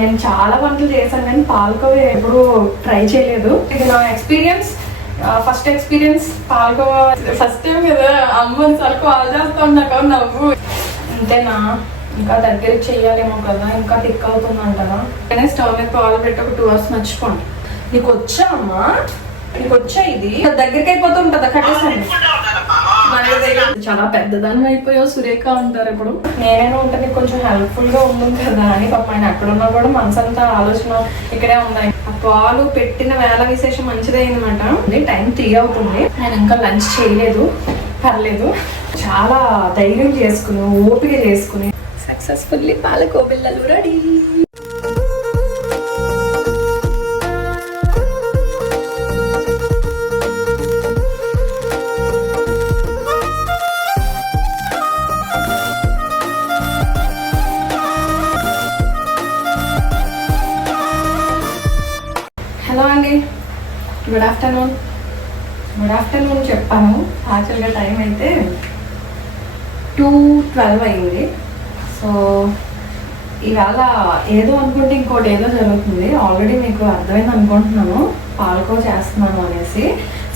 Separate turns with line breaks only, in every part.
నేను చాలా వంటలు చేశాను కానీ పాలకోవ ఎప్పుడు ట్రై చేయలేదు. ఇది నా experience. First experience palkova. First time కదా అమ్మని సరుకు ఆల్ చేస్తా ఉన్నాక నవ్వు. అంతేనా? ఇంకా దగ్గరికి చేయాలేమో కదా ఇంకా టిక్ అంటారా కానీ స్టవ్ మీద పాలు పెట్టి ఒక టూ అవర్స్ మర్చిపోండి నీకు వచ్చా అమ్మా? నీకు వచ్చా ఇది? దగ్గరికి అయిపోతూ ఉంటుందా? కట్టేసండి చాలా పెద్దదాన్ని అయిపోయావు సురేఖ అంటారు ఇప్పుడు. నేనైనా ఉంటే నీకు కొంచెం హెల్ప్ఫుల్గా ఉంటుంది కదా అని పాప ఆయన ఎక్కడ ఉన్నా కూడా మనసంతా ఆలోచన ఇక్కడే ఉన్నాయి. ఆ పాలు పెట్టిన వేళ విశేషం మంచిదైంది అనమాట టైం త్రీ అవుతుంది. నేను ఇంకా లంచ్ చేయలేదు పర్లేదు. చాలా ధైర్యం చేసుకుని ఓపిక చేసుకుని సక్సెస్ఫుల్లీ పాలకోబిల్లలు రెడీ. చెప్పాను. యాక్చువల్గా టైం అయితే టూ ట్వెల్వ్ అయింది. సో ఇవాళ ఏదో అనుకుంటే ఇంకోటి ఏదో జరుగుతుంది. ఆల్రెడీ మీకు అర్థమైంది అనుకుంటున్నాను. పాలకో చేస్తున్నాను అనేసి.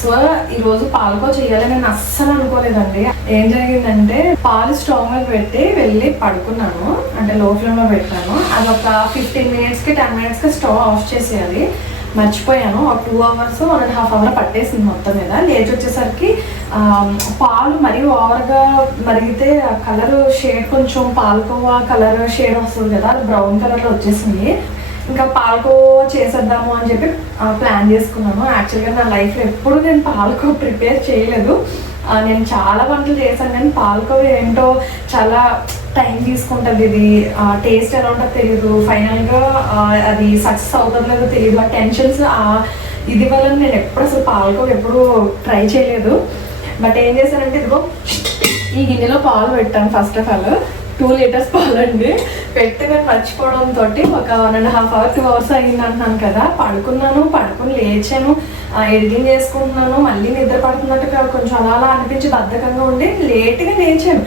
సో ఈరోజు పాలకో చేయాలని నేను అస్సలు అనుకోలేదండి. ఏం జరిగిందంటే పాలు స్టవ్ మీద పెట్టి వెళ్ళి పడుకున్నాను. అంటే లో ఫ్లేమ్లో పెట్టాను అది ఒక ఫిఫ్టీన్ మినిట్స్కి టెన్ మినిట్స్కి స్టవ్ ఆఫ్ చేసేయాలి. మర్చిపోయాను. ఒక two hours one and half hour పట్టేసింది మొత్తం మీద. లేచి వచ్చేసరికి పాలు మరీ ఓవర్గా మరిగితే ఆ కలర్ షేడ్ కొంచెం పాలకోవా కలర్ షేడ్ వస్తుంది కదా అది బ్రౌన్ కలర్లో వచ్చేసింది. ఇంకా పాలకోవా చేసేద్దాము అని చెప్పి ప్లాన్ చేసుకున్నాను. యాక్చువల్గా నా లైఫ్లో ఎప్పుడు నేను పాలకో ప్రిపేర్ చేయలేదు. నేను చాలా వంటలు చేశాను కానీ పాలకోవ ఏంటో చాలా టైం తీసుకుంటుంది ఇది. టేస్ట్ ఎలా ఉంటుందో తెలియదు ఫైనల్గా అది సక్సెస్ అవుతుందో లేదో తెలియదు ఆ టెన్షన్స్ ఇది వల్ల నేను ఎప్పుడు అసలు పాలకోవ ఎప్పుడు ట్రై చేయలేదు. బట్ ఏం చేశానంటే ఇదిగో ఈ గిన్నెలో పాలు పెట్టాను first of all two litres పాలండి. పెట్టి నేను మర్చిపోవడంతో ఒక one and half hour two hours అయింది అంటున్నాను కదా. పడుకున్నాను పడుకుని లేచాను ఎడిటింగ్ చేసుకుంటున్నాను మళ్ళీ నిద్ర పడుతున్నట్టుగా కొంచెం అలా అలా అనిపించి బద్ధకంగా ఉండి లేట్గా లేచాను.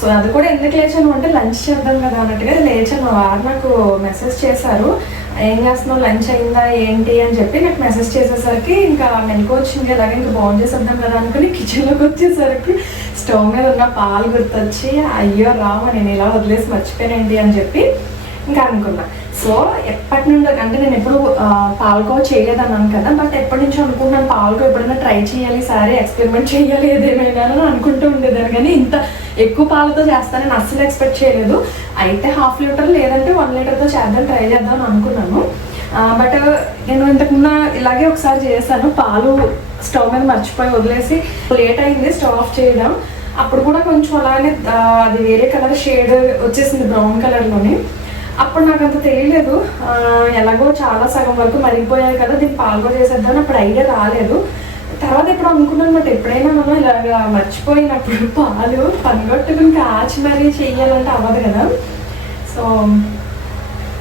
సో అది కూడా ఎందుకు లేచాను అంటే లంచ్ చేద్దాం కదా అన్నట్టుగా లేచాను. వారు నాకు మెసేజ్ చేశారు. ఏం చేస్తున్నావు? లంచ్ అయిందా? ఏంటి? అని చెప్పి నాకు మెసేజ్ చేసేసరికి ఇంకా మెలకు వచ్చింది. అలాగే ఇంకా బాగుంది చేసేద్దాం కదా అనుకుని కిచెన్లోకి వచ్చేసరికి స్టవ్ మీద ఉన్న పాలు గుర్తొచ్చి అయ్యో రామ నేను ఇలా వదిలేసి మర్చిపోయానండి అని చెప్పి ఇంకా అనుకున్నా. సో ఎప్పటి నుండో అంటే నేను ఎప్పుడు ఆ, చేయలేదన్నాను కదా బట్ ఎప్పటి నుంచో అనుకుంటున్నాను పాలకో ఎప్పుడైనా ట్రై చేయాలి సరే ఎక్స్పెరిమెంట్ చేయాలి ఏదేమైనా అని అనుకుంటూ ఉండేదాన్ని. కానీ ఇంత ఎక్కువ పాలతో చేస్తానని అస్సలు ఎక్స్పెక్ట్ చేయలేదు. అయితే హాఫ్ లీటర్ లేదంటే వన్ లీటర్తో చేద్దాం ట్రై చేద్దాం అనుకున్నాను. బట్ నేను ఇంతకుముందు ఇలాగే ఒకసారి చేశాను. పాలు స్టవ్ మీద మర్చిపోయి వదిలేసి లేట్ అయింది స్టవ్ ఆఫ్ చేయడం. అప్పుడు కూడా కొంచెం అలానే అది వేరే కలర్ షేడ్ వచ్చేసింది బ్రౌన్ కలర్లోని. అప్పుడు నాకు అంత తెలియలేదు ఎలాగో చాలా సగం వరకు మరిగిపోయాయి కదా దీన్ని పాల్గొ చేసేద్దాం అప్పుడు ఐడియా రాలేదు. తర్వాత ఇప్పుడు అనుకున్నాను బట్ ఎప్పుడైనా మనం ఇలాగ మర్చిపోయినప్పుడు పాలు పనిగొట్టుకుని కాచి మరీ చేయాలంటే అవ్వదు కదా. సో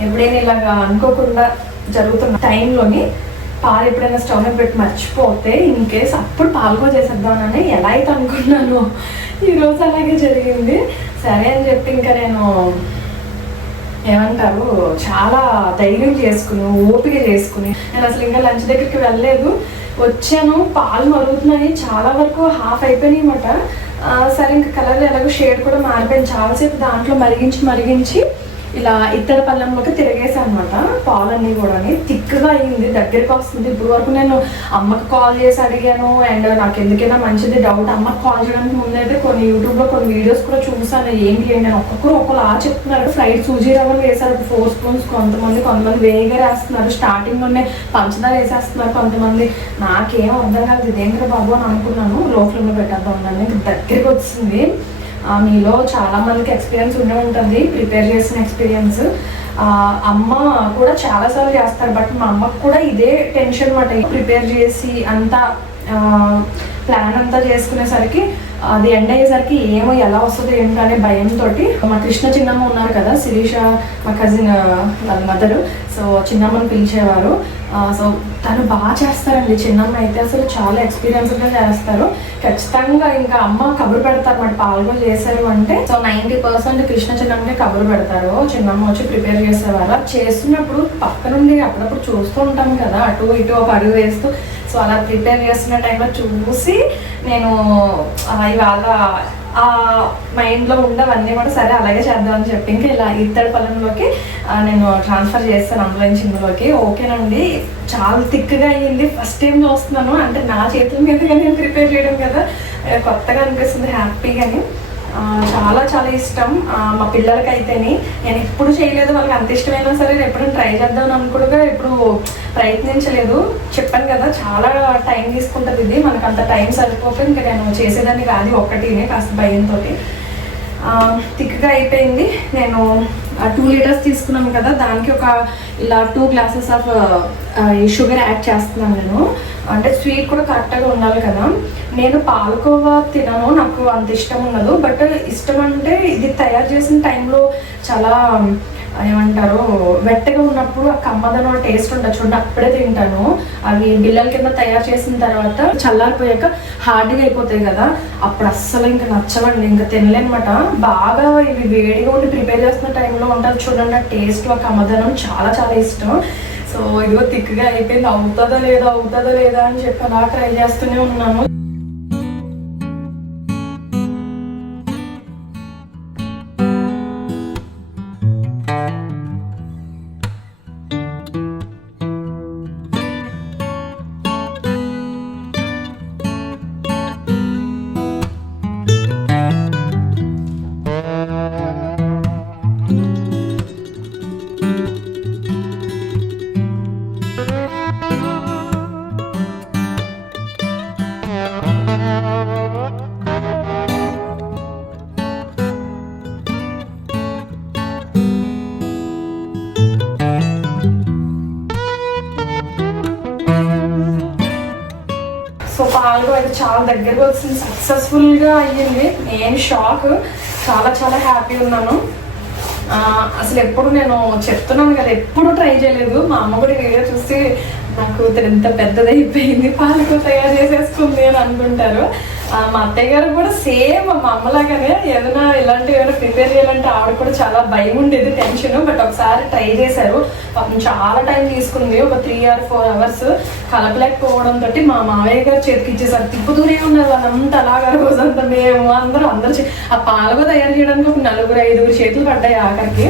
ఎప్పుడైనా ఇలాగా అనుకోకుండా జరుగుతున్న టైంలోని పాలు ఎప్పుడైనా స్టవ్ మీద పెట్టి మర్చిపోతే ఇన్ కేస్ అప్పుడు పాల్గొ చేసేద్దామని ఎలా అయితే అనుకున్నాను ఈరోజు అలాగే జరిగింది. సరే అని చెప్పి ఇంకా నేను ఏమంటారు చాలా ధైర్యం చేసుకుని ఓపిక చేసుకుని నేను అసలు ఇంకా లంచ్ దగ్గరికి వెళ్ళలేదు. వచ్చాను పాలు మరుగుతున్నాయి చాలా వరకు హాఫ్ అయిపోయినాయి అనమాట సరే ఇంకా కలర్ ఎలాగో షేడ్ కూడా మారిపోయింది. చాలాసేపు దాంట్లో మరిగించి మరిగించి ఇలా ఇత్తడి పళ్ళెంలోకి తిరిగేసాను అనమాట పాలన్నీ కూడా థిక్గా అయింది. దగ్గరికి వస్తుంది. ఇప్పుడు వరకు నేను అమ్మకి కాల్ చేసి అడిగాను. అండ్ నాకు ఎందుకైనా మంచిది డౌట్. అమ్మకి కాల్ చేయడానికి ముందైతే కొన్ని యూట్యూబ్లో కొన్ని వీడియోస్ కూడా చూసాను ఏంటి ఏంటి అని ఒక్కొక్కరు ఒక్కరు ఆ చెప్తున్నారు. ఫ్రైడ్ సూజీ రవ్వలు వేశారు. ఫోర్ స్పూన్స్ కొంతమంది కొంతమంది వేగ వేస్తున్నారు. స్టార్టింగ్లోనే పంచదార వేసేస్తున్నారు కొంతమంది. నాకేం అర్థం కాదు ఇదేంటి బాబు అని అనుకున్నాను. లోపల ఫ్లేమ్లో పెట్టేద్దాం ఉండండి దగ్గరికి వచ్చింది. మీలో చాలా మందికి ఎక్స్పీరియన్స్ ఉండే ఉంటుంది. ప్రిపేర్ చేసిన ఎక్స్పీరియన్స్ అమ్మ కూడా చాలా సార్లు చేస్తారు. బట్ మా అమ్మకు కూడా ఇదే టెన్షన్ మాట. ప్రిపేర్ చేసి అంతా ప్లాన్ అంతా చేసుకునేసరికి అది ఎండ్ అయ్యేసరికి ఏమో ఎలా వస్తుందో ఏంటో అనే భయంతో మా కృష్ణ చిన్నమ్మ ఉన్నారు కదా శిరీష మా కజిన్ వాళ్ళ మదర్ సో చిన్నమ్మని పిలిచేవారు. సో తను బాగా చేస్తారండి. చిన్నమ్మ అయితే అసలు చాలా ఎక్స్పీరియన్స్గా చేస్తారు. ఖచ్చితంగా ఇంకా అమ్మ కబురు పెడతారు. మరి పాల్గొని చేశారు అంటే సో నైంటీ పర్సెంట్ కృష్ణ చిన్నమ్మకి కబురు పెడతారు. చిన్నమ్మ వచ్చి ప్రిపేర్ చేసేవారు. చేస్తున్నప్పుడు పక్క నుండి అప్పుడప్పుడు చూస్తూ ఉంటాం కదా అటు ఇటు ఒక అడుగు వేస్తూ. సో అలా ప్రిపేర్ చేస్తున్న టైంలో చూసి నేను ఆ, ఇవాళ ఆ మైండ్లో ఉండవన్నీ కూడా సరే అలాగే చేద్దామని చెప్పి ఇంకా ఇలా ఇత్తడి పొలంలోకి నేను ట్రాన్స్ఫర్ చేస్తాను అందులో ఇందులోకి. ఓకేనండి చాలా థిక్గా అయ్యింది. ఫస్ట్ టైం చూస్తున్నాను. అంటే నా చేతుల మీదుగా నేను ప్రిపేర్ చేయడం కదా. కొత్తగా అనిపిస్తుంది. హ్యాపీగాని చాలా చాలా ఇష్టం. మా పిల్లలకి అయితేనే నేను ఎప్పుడు చేయలేదు వాళ్ళకి అంత ఇష్టమైనా సరే నేను ఎప్పుడు ట్రై చేద్దాం అనుకుంటుగా ఎప్పుడు ప్రయత్నించలేదు. చెప్పాను కదా చాలా టైం తీసుకుంటుంది ఇది. మనకు అంత టైం సరిపోక ఇంకా నేను చేసేదాన్ని కాదు ఒక్కటినే కాస్త భయంతో థిక్గా అయిపోయింది. నేను టూ లీటర్స్ తీసుకున్నాను కదా దానికి ఒక ఇలా two glasses of sugar add చేస్తున్నాను నేను. అంటే స్వీట్ కూడా కరెక్ట్గా ఉండాలి కదా. నేను పాలకోవా తినను నాకు అంత ఇష్టం ఉండదు బట్ ఇష్టం అంటే ఇది తయారు చేసిన టైంలో చాలా ఏమంటారు వెట్టగా ఉన్నప్పుడు ఆ కమ్మదనం టేస్ట్ ఉంటుంది చూడండి అప్పుడే తింటాను. అవి బిల్లల కింద తయారు చేసిన తర్వాత చల్లారిపోయాక హార్డ్గా అయిపోతాయి కదా. అప్పుడు అస్సలు ఇంకా నచ్చవండి ఇంకా తినలేనమాట. బాగా ఇవి వేడిగా ఉండి ప్రిపేర్ చేస్తున్న టైంలో ఉంటుంది చూడండి ఆ టేస్ట్ ఆ కమ్మదనం చాలా చాలా ఇష్టం. సో ఇదిగో తిక్కుగా అయిపోయింది. అవుతుందా లేదా అవుతుందా లేదా అని చెప్పి అలా ట్రై చేస్తూనే ఉన్నాను. దగ్గరకు వచ్చింది సక్సెస్ఫుల్గా అయ్యింది. నేను షాక్ చాలా చాలా హ్యాపీ ఉన్నాను. అసలు ఎప్పుడు నేను చెప్తున్నాను కదా ఎప్పుడు ట్రై చేయలేదు. మా అమ్మ కూడా వీడియో చూసి నాకు ఎంత పెద్దదైపోయింది అయిపోయింది తయారు చేసేసుకుంది అని అనుకుంటారు. మా అత్తయ్య గారు కూడా సేమ్ మా అమ్మలాగానే ఏదైనా ఇలాంటివి ఏమైనా ప్రిపేర్ చేయాలంటే ఆవిడ కూడా చాలా భయం ఉండేది టెన్షన్ బట్ ఒకసారి ట్రై చేశారు. పాపం చాలా టైం తీసుకుంది ఒక త్రీ ఆర్ ఫోర్ అవర్స్ కలపలేకపోవడం తోటి మా మావయ్య గారు చేతికి ఇచ్చేసారు. తిప్పుతూనే ఉన్నారు వాళ్ళంతా అలాగా రోజంతా. మేము అందరూ అందరూ ఆ పాలుగా తయారు చేయడానికి ఒక నలుగురు ఐదుగురు చేతులు పడ్డాయి ఆఖరికి.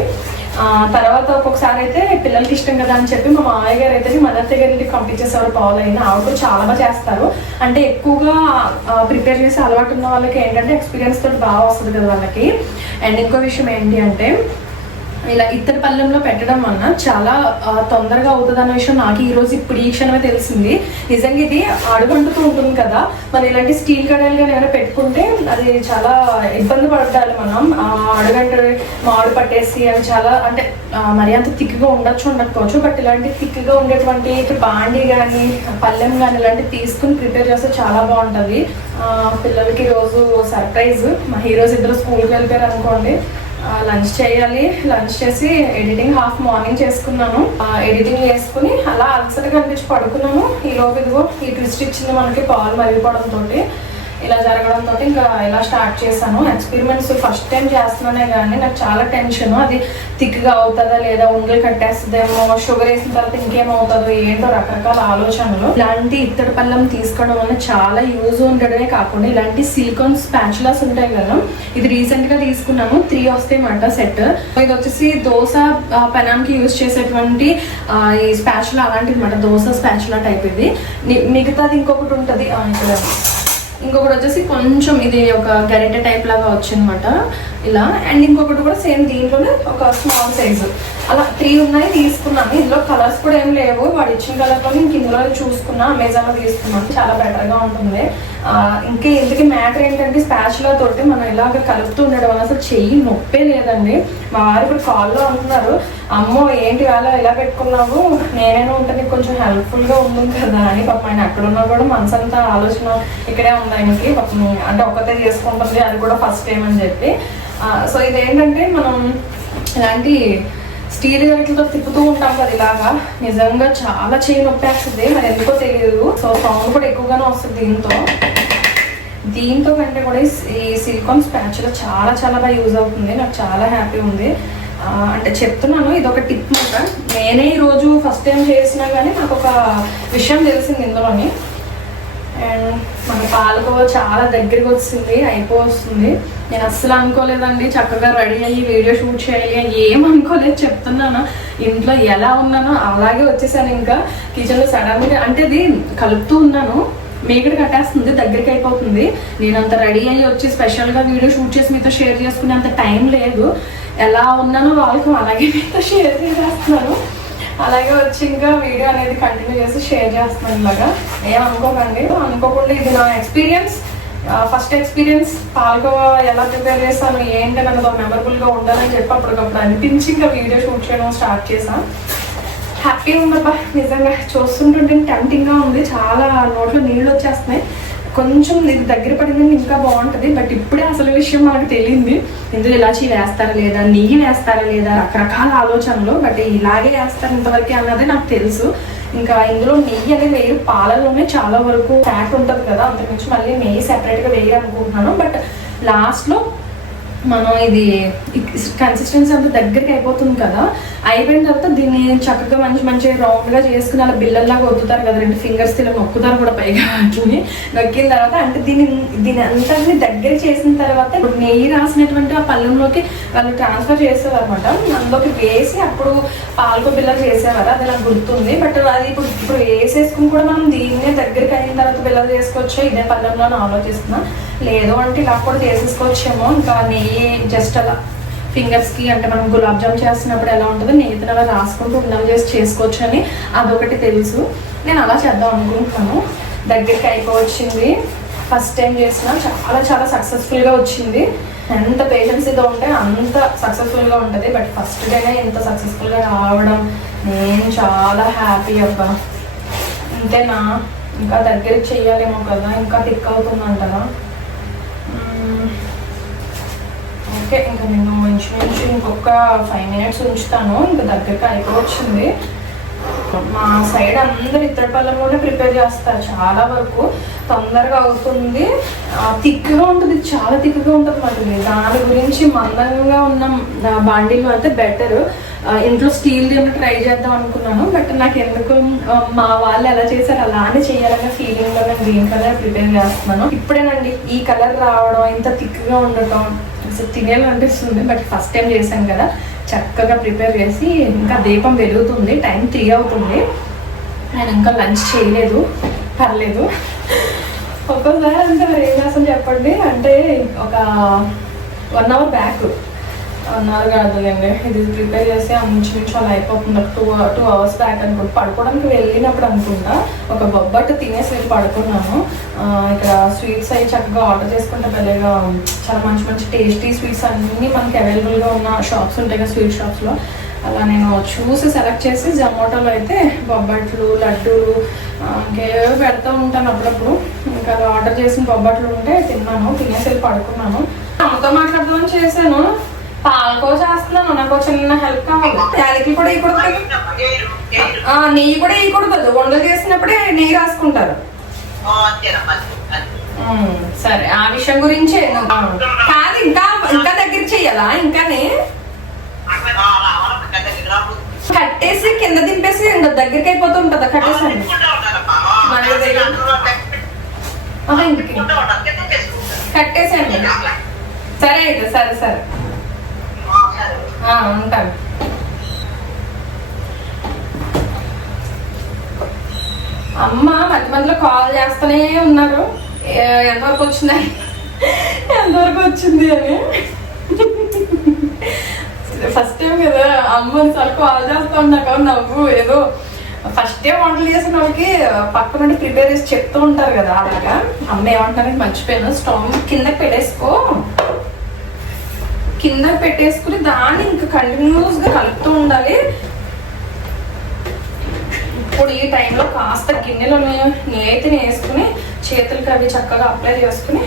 తర్వాత ఒక్కొక్కసారి అయితే పిల్లలకి ఇష్టం కదా అని చెప్పి మా మామయ్య గారు అయితే మదర్ దగ్గర ఇంటికి పంపించేసేవారు పావులైనా ఆవిడ కూడా చాలా బాగా చేస్తారు. అంటే ఎక్కువగా ప్రిపేర్ చేసే అలవాటు ఉన్న వాళ్ళకి ఏంటంటే ఎక్స్పీరియన్స్ తోటి బాగా వస్తుంది కదా వాళ్ళకి. అండ్ ఇంకో విషయం ఏంటి అంటే ఇలా ఇత్తడి పళ్ళెంలో పెట్టడం వలన చాలా తొందరగా అవుతుంది అన్న విషయం నాకు ఈ రోజు ఇప్పుడు ఈ క్షణమే తెలిసింది. నిజంగా ఇది అడుగంటుతూ ఉంటుంది కదా. మరి ఇలాంటి స్టీల్ కడాయిలు కానీ ఏమైనా పెట్టుకుంటే అది చాలా ఇబ్బంది పడాలి మనం. అడుగంట మాడు పట్టేసి అవి చాలా అంటే మరి అంత థిక్గా ఉండొచ్చు ఉండకపోవచ్చు బట్ ఇలాంటి థిక్గా ఉండేటువంటి బాండీ కానీ పళ్ళెం కానీ ఇలాంటివి తీసుకుని ప్రిపేర్ చేస్తే చాలా బాగుంటుంది. పిల్లలకి రోజు సర్ప్రైజ్. మా హీరోస్ ఇద్దరు స్కూల్కి వెళ్ళిపోయారు అనుకోండి. లంచ్ చేయాలి. లంచ్ చేసి ఎడిటింగ్ హాఫ్ మార్నింగ్ చేసుకున్నాను. ఎడిటింగ్ చేసుకుని అలా అలసటగా అనిపించి పడుకున్నాను. ఈ లోపు ఇదిగో ఈ ట్విస్ట్ ఇచ్చింది మనకి పాలు మరిగిపోవడంతో ఇలా జరగడంతో ఇంకా ఇలా స్టార్ట్ చేశాను. ఎక్స్పెరిమెంట్స్ ఫస్ట్ టైం చేస్తున్నానే కానీ నాకు చాలా టెన్షన్ అది థిక్గా అవుతుందా లేదా ఉండలు కట్టేస్తుందేమో షుగర్ వేసిన తర్వాత ఇంకేమవుతుందో ఏంటో రకరకాల ఆలోచనలు. ఇలాంటి ఇత్తడి పళ్ళం తీసుకోవడం వల్ల చాలా యూజ్ ఉండడమే కాకుండా ఇలాంటి సిలికాన్ స్పాచులాస్ ఉంటాయి కదా ఇది రీసెంట్గా తీసుకున్నాను త్రీ వస్తాయి మాట సెట్ ఇది వచ్చేసి దోశ పెనాంకి యూజ్ చేసేటువంటి ఈ స్పాచులా అలాంటిది మాట దోశ స్పాచులా టైప్ ఇది. మిగతాది ఇంకొకటి ఉంటుంది. ఇక్కడ. ఇంకొకటి వచ్చేసి కొంచెం ఇది ఒక గరిటె టైప్ లాగా వచ్చిందనమాట ఇలా. అండ్ ఇంకొకటి కూడా సేమ్ దీంట్లోనే ఒక స్మాల్ సైజు అలా త్రీ ఉన్నాయి తీసుకున్నాను. ఇందులో కలర్స్ కూడా ఏం లేవు. వాడు ఇచ్చిన కలర్లో ఇంక ఇందులో చూసుకున్నా. అమెజాన్లో తీసుకున్నాను. చాలా బెటర్గా ఉంటుంది. ఇంకా ఇందుకే మ్యాటర్ ఏంటంటే స్పాచులా తోటి మనం ఇలాగ కలుపుతూ ఉండడం వల్ల అసలు చెయ్యి నొప్పే లేదండి. మా వారు ఇప్పుడు కాల్లో అంటున్నారు. అమ్మో ఏంటి అలా ఇలా పెట్టుకున్నావు? నేనైనా ఉంటే నీకు కొంచెం హెల్ప్ఫుల్గా ఉంటుంది కదా అని. పాపం ఆయన అక్కడ ఉన్నా కూడా మనసంతా ఆలోచన ఇక్కడే ఉంది ఆయనకి. పాపం అంటే ఒక్కతే చేసుకుంటుంది. అది కూడా ఫస్ట్ టైం అని చెప్పి. సో ఇదేంటంటే మనం ఇలాంటి స్టీల్ గరిటలతో తిప్పుతూ ఉంటాం కదా ఇలాగా. నిజంగా చాలా చేయి నొప్పేస్తుంది మరి ఎందుకో తెలియదు. సో సౌండ్ కూడా ఎక్కువగానే వస్తుంది దీంతో. దీంతో కంటే కూడా ఈ- సిలికాన్ స్పాచులా చాలా చాలా బాగా యూజ్ అవుతుంది. నాకు చాలా హ్యాపీ ఉంది. అంటే చెప్తున్నాను ఇది ఒక టిప్ మాట నేనే ఈరోజు ఫస్ట్ టైం చేసినా కానీ నాకు ఒక విషయం తెలిసింది ఇందులోని. అండ్ మన పాలకోవ చాలా దగ్గరికి వచ్చింది అయిపోతుంది నేను అస్సలు అనుకోలేదండి. చక్కగా రెడీ అయ్యి వీడియో షూట్ చేయాలి అని ఏం అనుకోలేదు. చెప్తున్నాను. ఇంట్లో ఎలా ఉన్నానో అలాగే వచ్చేసాను ఇంకా. కిచెన్లో సడన్గా అంటే ఇది కలుపుతూ ఉన్నాను. మేకడ కట్టేస్తుంది దగ్గరికి అయిపోతుంది. నేను అంత రెడీ అయ్యి వచ్చి స్పెషల్గా వీడియో షూట్ చేసి మీతో షేర్ చేసుకునే అంత టైం లేదు. ఎలా ఉన్నానో వాళ్ళకి అలాగే మీతో షేర్ చేసేస్తున్నాను. అలాగే వచ్చి ఇంకా వీడియో అనేది కంటిన్యూ చేసి షేర్ చేస్తున్నాను ఇలాగా. ఏం అనుకోకండి. అనుకోకుండా ఇది నా ఎక్స్పీరియన్స్. ఫస్ట్ ఎక్స్పీరియన్స్ పాల్గొవ ఎలా ప్రిపేర్ చేస్తాను ఏంటి అన్నది ఒక మెమరబుల్గా ఉండాలని చెప్పి అప్పటికప్పుడు అనిపించి ఇంకా వీడియో షూట్ చేయడం స్టార్ట్ చేశాను హ్యాపీగా ఉందబ్బా నిజంగా చూస్తుంటుంటే టెంప్టింగ్గా ఉంది చాలా నోట్లో నీళ్ళు వచ్చేస్తున్నాయి. కొంచెం ఇది దగ్గర పడింది ఇంకా బాగుంటుంది బట్ ఇప్పుడే అసలు విషయం మనకు తెలియంది ఇందులో ఇలాచి వేస్తారా లేదా నెయ్యి వేస్తారా లేదా రకరకాల ఆలోచనలు బట్ ఇలాగే వేస్తారు ఇంతవరకు అన్నది నాకు తెలుసు. ఇంకా ఇందులో నెయ్యి అనేది వేయరు. పాలలోనే చాలా వరకు ఫ్యాట్ ఉంటుంది కదా అంతకుమించి మళ్ళీ నెయ్యి సెపరేట్గా వేయాలనుకుంటున్నాను. బట్ లాస్ట్లో మనం ఇది కన్సిస్టెన్సీ అంతా దగ్గరికి అయిపోతుంది కదా. అయిపోయిన తర్వాత దీన్ని చక్కగా మంచి మంచి రౌండ్గా చేసుకుని అలా బిల్లల్లాగా వద్దుతారు కదా రెండు ఫింగర్స్ ఇలా నొక్కుతారు కూడా పైగా వాటిని. నొక్కిన తర్వాత అంటే దీన్ని దీని అంతటిని దగ్గర చేసిన తర్వాత ఇప్పుడు నెయ్యి రాసినటువంటి ఆ పళ్ళెంలోకి వాళ్ళు ట్రాన్స్ఫర్ చేసేవారు అనమాట అందులోకి వేసి అప్పుడు పాలకో బిల్లలు చేసేవారు అది నాకు గుర్తుంది. బట్ అది ఇప్పుడు ఇప్పుడు వేసేసుకుని కూడా మనం దీన్నే దగ్గరికి అయిన తర్వాత బిల్లలు చేసుకోవచ్చు? ఇదే పళ్ళెంలో ఆలోచిస్తున్నాం. లేదు అంటే ఇలా కూడా చేసేసుకోవచ్చేమో. ఇంకా నెయ్యి జస్ట్ అలా ఫింగర్స్కి అంటే మనం గులాబ్ జామ్ చేస్తున్నప్పుడు ఎలా ఉంటుందో నెయ్యితో అలా రాసుకుంటూ ఉండలు చేసి చేసుకోవచ్చు అని అదొకటి తెలుసు. నేను అలా చేద్దాం అనుకుంటున్నాను. దగ్గరికి అయిపోవచ్చింది. ఫస్ట్ టైం చేసిన చాలా చాలా సక్సెస్ఫుల్గా వచ్చింది. ఎంత పేషెన్సీగా ఉంటే అంత సక్సెస్ఫుల్గా ఉంటుంది. బట్ ఫస్ట్ డేనే ఇంత సక్సెస్ఫుల్గా రావడం నేను చాలా హ్యాపీ అబ్బా. అంతేనా ఇంకా దగ్గరికి చెయ్యాలేమో కదా ఇంకా టిక్ అవుతుందంటారా ఓకే ఇంకా నేను మంచి మంచి ఇంకొక ఫైవ్ మినిట్స్ ఉంచుతాను. ఇంకా దగ్గరికి అయిపోవచ్చింది మా సైడ్ అందరు ఇత్తడి పళ్ళంలోనే ప్రిపేర్ చేస్తారు. చాలా వరకు తొందరగా అవుతుంది. థిక్గా ఉంటుంది చాలా థిక్గా ఉంటుంది మరి దాని గురించి మందంగా ఉన్న బాండీలో అయితే బెటర్ ఇంట్లో స్టీల్ ఏమైనా ట్రై చేద్దాం అనుకున్నాను బట్ నాకు ఎందుకు మా వాళ్ళు ఎలా చేశారు అలానే చేయాలనే ఫీలింగ్లో నేను గ్రీన్ కలర్ ప్రిపేర్ చేస్తున్నాను. ఇప్పుడేనండి ఈ కలర్ రావడం ఇంత థిక్గా ఉండటం అసలు తినేయాలనిపిస్తుంది బట్ ఫస్ట్ టైం చేశాను కదా. చక్కగా ప్రిపేర్ చేసి ఇంకా దీపం వెలుగుతుంది టైం త్రీ అవుతుంది. నేను ఇంకా లంచ్ చేయలేదు పర్లేదు. ఒక్కోసారి అంటే మరి ఏం చెప్పండి అంటే ఒక one hour back one hour ఇది ప్రిపేర్ చేసి ఆ నుంచి అలా అయిపోతుంది టూ టూ అవర్స్ బ్యాక్ అనుకుంటా పడుకోవడానికి వెళ్ళినప్పుడు అనుకుంటా. ఒక బొబ్బట్టు తినేసి వెళ్ళి పడుకున్నాను. ఇక్కడ స్వీట్స్ అవి చక్కగా ఆర్డర్ చేసుకుంటే పెద్దగా చాలా మంచి మంచి టేస్టీ స్వీట్స్ అన్నీ మనకి అవైలబుల్గా ఉన్న షాప్స్ ఉంటాయి కదా స్వీట్ షాప్స్లో అలా నేను చూసి సెలెక్ట్ చేసి జొమాటోలో అయితే బొబ్బట్లు లడ్డూలు ఇంకేవో పెడతా ఉంటాను అప్పుడప్పుడు. ఇంకా అలా ఆర్డర్ చేసిన బొబ్బట్లు ఉంటే తిన్నాను తినేసి వెళ్ళి పడుకున్నాను. అమ్మతో మాట్లాడదామని చేశాను. పాలకో చేస్తున్నాను నాకు చిన్న హెల్ప్ కావాలి యాలకి కూడా ఆ, నెయ్యి కూడా వేయకూడదు వంటలు చేసినప్పుడే నెయ్యి రాసుకుంటారు. సరే ఆ విషయం గురించే. కాదు ఇంకా ఇంకా దగ్గర చెయ్యాలా? ఇంకానే? కట్టేసి కింద దింపేసి ఇంకా దగ్గరికి అయిపోతూ ఉంటుందా ఇంటికి. కట్టేసండి సరే అయితే సరే సరే. ఉంటాను అమ్మ మధ్య మధ్యలో కాల్ చేస్తూనే ఉన్నారు. ఎంతవరకు వచ్చిందని ఎంతవరకు వచ్చింది అని. ఫస్ట్ టైం కదా అమ్మ సార్ కాల్ చేస్తా ఉన్నాక నవ్వు ఏదో ఫస్ట్ టైం వంటలు చేసిన వాళ్ళకి పక్క నుండి ప్రిపేర్ చేసి చెప్తూ ఉంటారు కదా అలాగా. అమ్మ ఏమంటారని మర్చిపోయాను స్టవ్ కింద పెట్టేసుకో. కింద పెట్టేసుకుని దాన్ని ఇంకా కంటిన్యూస్గా కలుపుతూ ఉండాలి. ఇప్పుడు ఈ టైంలో కాస్త గిన్నెలో నేతిని వేసుకుని చేతులకి అవి చక్కగా అప్లై చేసుకుని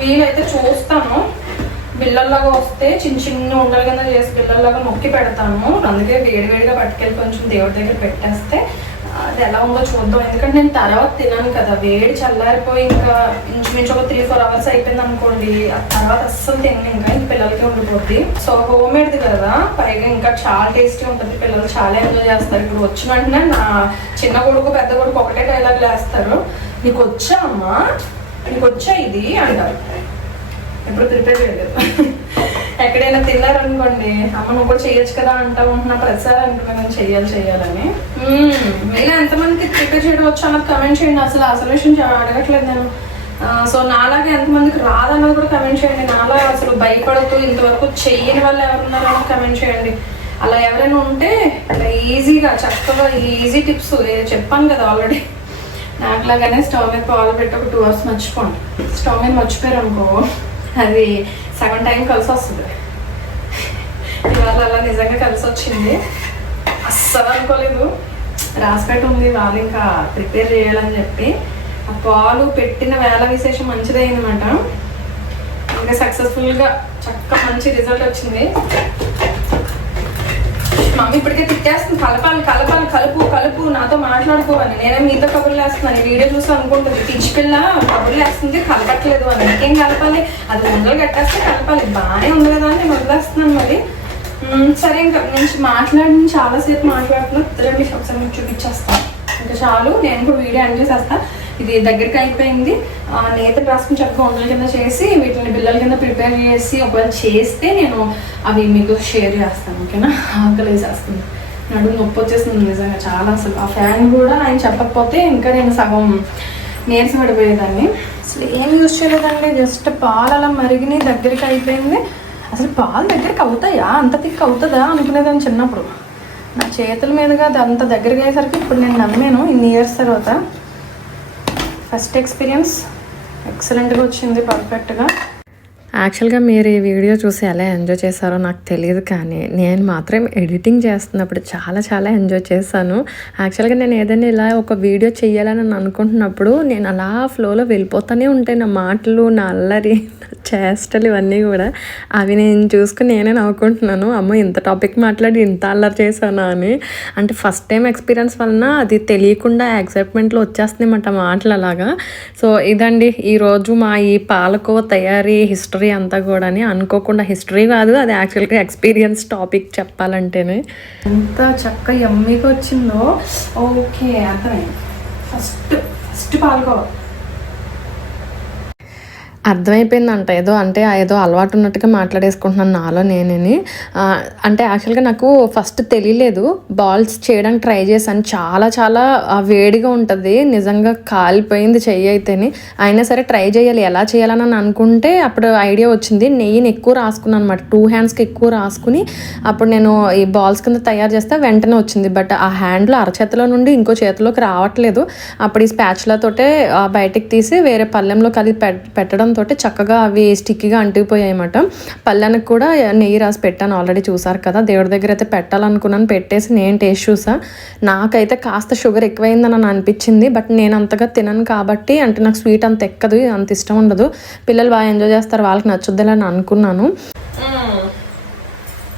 వీలైతే చూస్తాను. బిల్లల్లాగా వస్తే చిన్న చిన్న ఉండలు కింద చేసి బిల్లల్లాగా మొక్కి పెడతాను. అందుకే వేడి వేడిగా పట్టుకెళ్ళి కొంచెం దేవుడి దగ్గర పెట్టేస్తే అది ఎలా ఉందో చూద్దాం. ఎందుకంటే నేను తర్వాత తినాను కదా వేడి చల్లారిపోయి ఇంకా ఇంచుమించు ఒక త్రీ ఫోర్ అవర్స్ అయిపోయింది అనుకోండి. ఆ తర్వాత అస్సలు తినను ఇంకా ఇంక పిల్లలకి ఉండిపోద్ది. సో హోమ్ మేడ్ది కదా పైగా ఇంకా చాలా టేస్టీ ఉంటుంది. పిల్లలు చాలా ఎంజాయ్ చేస్తారు. ఇప్పుడు వచ్చిన వెంటనే నా చిన్న కొడుకు పెద్ద కొడుకు ఒకటే డైలాగ్ వేస్తారు నీకు వచ్చా అమ్మా? నీకు వచ్చా ఇది? అంటారు. ఇప్పుడు ప్రిపేర్ చేయలేదు. ఎక్కడైనా తిన్నారనుకోండి అమ్మ నువ్వు కూడా చేయొచ్చు కదా అంటా ఉంటున్నా ప్రతిసారి అనుకున్నాను నేను చెయ్యాలి చెయ్యాలని. మీలో ఎంతమందికి ప్రిపేర్ చేయడం వచ్చా నాకు కమెంట్ చేయండి. అసలు అసలు విషయం చా- అడగట్లేదు నేను. సో నాలాగా ఎంతమందికి రాదన్నది కూడా కమెంట్ చేయండి. నాలా అసలు భయపడుతూ ఇంతవరకు చెయ్యని వాళ్ళు ఎవరున్నారో కమెంట్ చేయండి. అలా ఎవరైనా ఉంటే అలా ఈజీగా చక్కగా ఈజీ టిప్స్ చెప్పాను కదా ఆల్రెడీ నాకులాగానే స్టవ్ మీద పాలు పెట్టి ఒక టూ అవర్స్ మర్చిపోండి స్టవ్ మీద మర్చిపోయారు అనుకో అది సగం టైం కలిసి వస్తుంది. ఇవాళ అలా నిజంగా కలిసి వచ్చింది. అస్సలు అనుకోలేదు. రాసిపెట్టి ఉంది వాళ్ళు ఇంకా ప్రిపేర్ చేయాలని చెప్పి. ఆ పాలు పెట్టిన వేళ విశేషం మంచిదైందన్నమాట. ఇంకా సక్సెస్ఫుల్గా చక్కగా మంచి రిజల్ట్ వచ్చింది. మమ్మీ ఇప్పటికే తిట్టేస్తుంది. కలపాలి కలపాలి కలుపు కలుపు నాతో మాట్లాడుకోవాలి నేనే మీతో కబుర్లు వేస్తున్నాను వీడియో చూసి అనుకుంటుంది. పిచ్చి పిల్ల కబుర్లు వేస్తుంది కలపట్లేదు అని. ఇంకేం కలపాలి? అది ఉండలు కట్టేస్తే కలపాలి. బాగానే ఉంది కదా అని నేను వదిలేస్తున్నాను మరి. సరే ఇంకా నేను మాట్లాడిన చాలాసేపు మాట్లాడుతున్నా. రండి ఒకసారి మీకు చూపించేస్తాను ఇంకా చాలు నేను కూడా వీడియో ఎండ్ చేసేస్తాను ఇది దగ్గరికి అయిపోయింది. ఆ, రాసుకుని చక్కగా ఉండల కింద చేసి వీటిని బిల్లల కింద ప్రిపేర్ చేసి ఒకవేళ చేస్తే నేను అవి మీకు షేర్ చేస్తాను ఓకేనా? ఆకలి వేసేస్తుంది నడుము నొప్పి వచ్చేస్తుంది నిజంగా చాలా అసలు. ఆ ఫ్యాన్ కూడా ఆయన చెప్పకపోతే ఇంకా నేను సగం నీరసం పడిపోయేదాన్ని. అసలు ఏం యూజ్ చేయలేదండి జస్ట్ పాలు అలా మరిగిని దగ్గరికి అయిపోయింది. అసలు పాలు దగ్గరికి అవుతాయా? అంత తిక్కు అవుతుందా అనుకునేదాన్ని చిన్నప్పుడు. నా చేతుల మీదుగా అది అంత దగ్గరికి అయ్యేసరికి ఇప్పుడు నేను నమ్మాను ఇన్ని ఇయర్స్ తర్వాత. First experience. ఎక్సలెంట్గా వచ్చింది పర్ఫెక్ట్గా
యాక్చువల్గా మీరు ఈ వీడియో చూసి ఎలా ఎంజాయ్ చేశారో నాకు తెలియదు కానీ నేను మాత్రం ఎడిటింగ్ చేస్తున్నప్పుడు చాలా చాలా ఎంజాయ్ చేశాను. యాక్చువల్గా నేను ఏదైనా ఇలా ఒక వీడియో చేయాలని అనుకుంటున్నప్పుడు నేను అలా ఫ్లోలో వెళ్ళిపోతూనే ఉంటాయి నా మాటలు నా అల్లరి నా చేష్టలు ఇవన్నీ కూడా అవి నేను చూసుకుని నేనే నవ్వుకుంటున్నాను. అమ్మో ఇంత టాపిక్ మాట్లాడి ఇంత అల్లరి చేశానా అని. అంటే ఫస్ట్ టైం ఎక్స్పీరియన్స్ వలన అది తెలియకుండా ఎక్సైట్మెంట్లో వచ్చేస్తుంది మాట మాటలు అలాగా. సో ఇదండి. ఈరోజు మా ఈ పాలకో తయారీ హిస్టరీ అంతా కూడా అనుకోకుండా హిస్టరీ కాదు అది యాక్చువల్గా ఎక్స్పీరియన్స్ టాపిక్ చెప్పాలంటేనే.
ఎంత చక్క ఎమ్మికి వచ్చిందో. ఓకే అర్థమైంది. ఫస్ట్ ఫస్ట్ పాల్గొవాలి
అర్థమైపోయిందంట. ఏదో అంటే ఏదో అలవాటు ఉన్నట్టుగా మాట్లాడేసుకుంటున్నాను నాలో నేనని. అంటే యాక్చువల్గా నాకు ఫస్ట్ తెలియలేదు బాల్స్ చేయడానికి ట్రై చేశాను. చాలా చాలా వేడిగా ఉంటుంది. నిజంగా కాలిపోయింది చెయ్యి అయితేని. అయినా సరే ట్రై చేయాలి. ఎలా చేయాలని అనుకుంటే అప్పుడు ఐడియా వచ్చింది. నెయ్యిని ఎక్కువ రాసుకున్నాను అనమాట టూ హ్యాండ్స్కి ఎక్కువ రాసుకుని అప్పుడు నేను ఈ బాల్స్ కింద తయారు చేస్తే వెంటనే వచ్చింది. బట్ ఆ హ్యాండ్లో అరచేతిలో నుండి ఇంకో చేతిలోకి రావట్లేదు. అప్పుడు ఈ స్పాచ్లతోటే బయటికి తీసి వేరే పళ్ళెంలో కలిపి పెట్టడం పెట్టడంతో చక్కగా అవి స్టిక్గా అంటుకుపోయాయి అన్నమాట. పళ్ళనికి కూడా నెయ్యి రాసి పెట్టాను ఆల్రెడీ చూసారు కదా. దేవుడి దగ్గర అయితే పెట్టాలనుకున్నాను. పెట్టేసి నేను టేస్ట్ చూసా. నాకైతే కాస్త షుగర్ ఎక్కువైందని అని అనిపించింది. బట్ నేను అంతగా తినను కాబట్టి అంటే నాకు స్వీట్ అంత ఎక్కదు అంత ఇష్టం ఉండదు. పిల్లలు బాగా ఎంజాయ్ చేస్తారు. వాళ్ళకి నచ్చుద్దని అని అనుకున్నాను.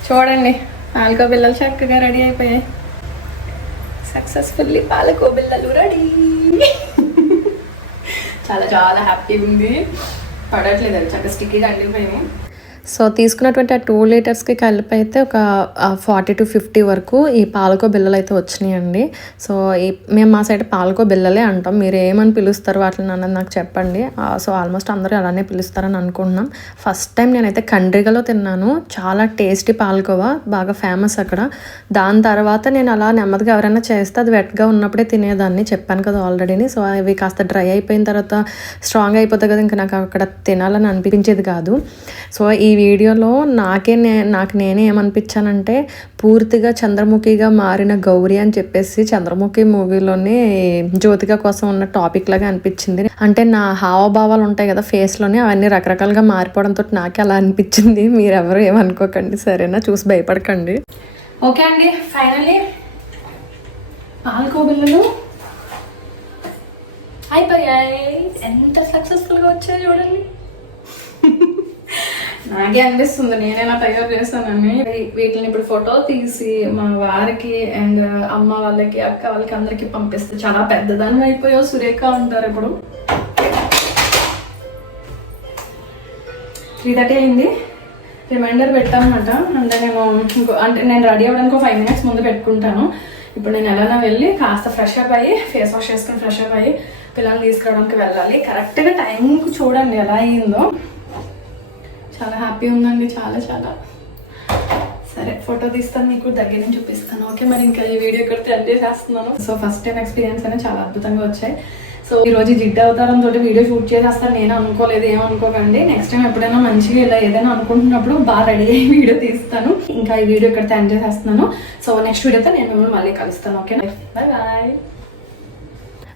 చూడండి. పాలకో బిల్లలు చక్కగా రెడీ అయిపోయాయి. సక్సెస్ఫుల్లీ పాలకో బిల్లలు రెడీ. చాలా చాలా హ్యాపీగా ఉంది. పడట్లేదు అది చక్కగా స్టిక్కీగా అండిపోయాము
సో తీసుకున్నటువంటి ఆ టూ లీటర్స్కి కలిపి అయితే ఒక ఫార్టీ టు ఫిఫ్టీ వరకు ఈ పాలకో బిల్లలు అయితే వచ్చినాయండి. సో ఈ మేము మా సైడ్ పాలకో బిల్లలే అంటాం. మీరు ఏమని పిలుస్తారు వాటిని అన్నది నాకు చెప్పండి. సో ఆల్మోస్ట్ అందరూ అలానే పిలుస్తారని అనుకుంటున్నాం. ఫస్ట్ టైం నేనైతే కండ్రిగలో తిన్నాను. చాలా టేస్టీ పాలకోవా బాగా ఫేమస్ అక్కడ. దాని తర్వాత నేను అలా నెమ్మదిగా ఎవరైనా చేస్తే అది వెట్గా ఉన్నప్పుడే తినేదాన్ని చెప్పాను కదా ఆల్రెడీని సో అవి కాస్త డ్రై అయిపోయిన తర్వాత స్ట్రాంగ్ అయిపోతుంది కదా ఇంకా నాకు అక్కడ తినాలని అనిపించేది కాదు. సో ఈ ఈ వీడియోలో నాకే నే నాకు నేనే ఏమనిపించానంటే పూర్తిగా చంద్రముఖిగా మారిన గౌరీ అని చెప్పేసి చంద్రముఖి మూవీలోని జ్యోతిక కోసం ఉన్న టాపిక్ లాగా అనిపించింది. అంటే నా హావభావాలు ఉంటాయి కదా ఫేస్లోనే అవన్నీ రకరకాలుగా మారిపోవడంతో నాకే అలా అనిపించింది. మీరెవరు ఏమనుకోకండి. సరేనా? చూసి భయపడకండి.
ఓకే అండి. ఫైనలీ పాలకోబిల్లలు అయిపోయాయి. ఎంత సక్సెస్ఫుల్గా వచ్చాయి చూడండి. నాకే అనిపిస్తుంది. నేనేలా తయారు చేస్తానని వీటిని ఇప్పుడు ఫోటో తీసి మా వారికి అండ్ అమ్మ వాళ్ళకి అక్క వాళ్ళకి అందరికి పంపిస్తే చాలా పెద్దదాన్ని అయిపోయావు. సురేఖ ఉంటారు ఇప్పుడు. త్రీ థర్టీ అయింది. రిమైండర్ పెట్టామన్నమాట అంటే నేను ఇంకో అంటే నేను రెడీ అవ్వడానికి ఒక ఫైవ్ మినిట్స్ ముందు పెట్టుకుంటాను. ఇప్పుడు నేను ఎలానా వెళ్ళి కాస్త ఫ్రెష్ అప్ అయ్యి ఫేస్ వాష్ చేసుకుని ఫ్రెష్ అప్ అయ్యి పిల్లల్ని తీసుకురావడానికి వెళ్ళాలి. కరెక్ట్గా టైంకి చూడండి ఎలా అయ్యిందో చాలా హ్యాపీ ఉందండి చాలా చాలా. సరే ఫోటో తీస్తాను మీకు దగ్గర నుంచి చూపిస్తాను. ఓకే మరి ఇంకా ఈ వీడియో ఇక్కడ ఎండ్ చేసేస్తున్నాను. సో ఫస్ట్ టైం ఎక్స్పీరియన్స్ అనేది చాలా అద్భుతంగా వచ్చాయి. సో ఈ రోజు జిడ్డు అవతారం తోటి వీడియో షూట్ చేసేస్తాను. నేను అనుకోలేదు ఏమనుకోకండి నెక్స్ట్ టైం ఎప్పుడైనా మంచిగా ఇలా ఏదైనా అనుకుంటున్నప్పుడు బాగా రెడీ అయ్యి వీడియో తీస్తాను. ఇంకా ఈ వీడియో ఇక్కడ ఎండ్ చేసేస్తున్నాను. సో నెక్స్ట్ వీడియోతో నేను మిమ్మల్ని మళ్ళీ కలుస్తాను. ఓకే బాయ్ బాయ్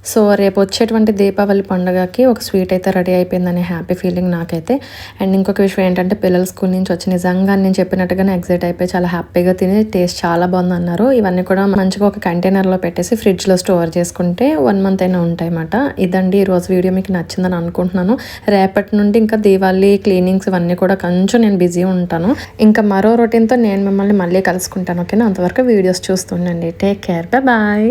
సో రేపు వచ్చేటువంటి దీపావళి పండుగకి ఒక స్వీట్ అయితే రెడీ అయిపోయిందనే హ్యాపీ ఫీలింగ్ నాకైతే. అండ్ ఇంకొక విషయం ఏంటంటే పిల్లలు స్కూల్ నుంచి వచ్చి నిజంగా నేను చెప్పినట్టుగానే ఎగ్జైట్ అయిపోయి చాలా హ్యాపీగా తిని టేస్ట్ చాలా బాగుంది అన్నారు ఇవన్నీ కూడా మంచిగా ఒక కంటైనర్లో పెట్టేసి ఫ్రిడ్జ్లో స్టోర్ చేసుకుంటే వన్ మంత్ అయినా ఉంటాయి అన్నమాట ఇదండి ఈరోజు వీడియో మీకు నచ్చిందని అనుకుంటున్నాను. రేపటి నుండి ఇంకా దీవాళీ క్లీనింగ్స్ ఇవన్నీ కూడా కొంచెం నేను బిజీ ఉంటాను. ఇంకా మరో రొటీన్తో నేను మిమ్మల్ని మళ్ళీ కలుసుకుంటాను ఓకేనా? అంతవరకు వీడియోస్ చూస్తుండండి టేక్ కేర్. బాయ్.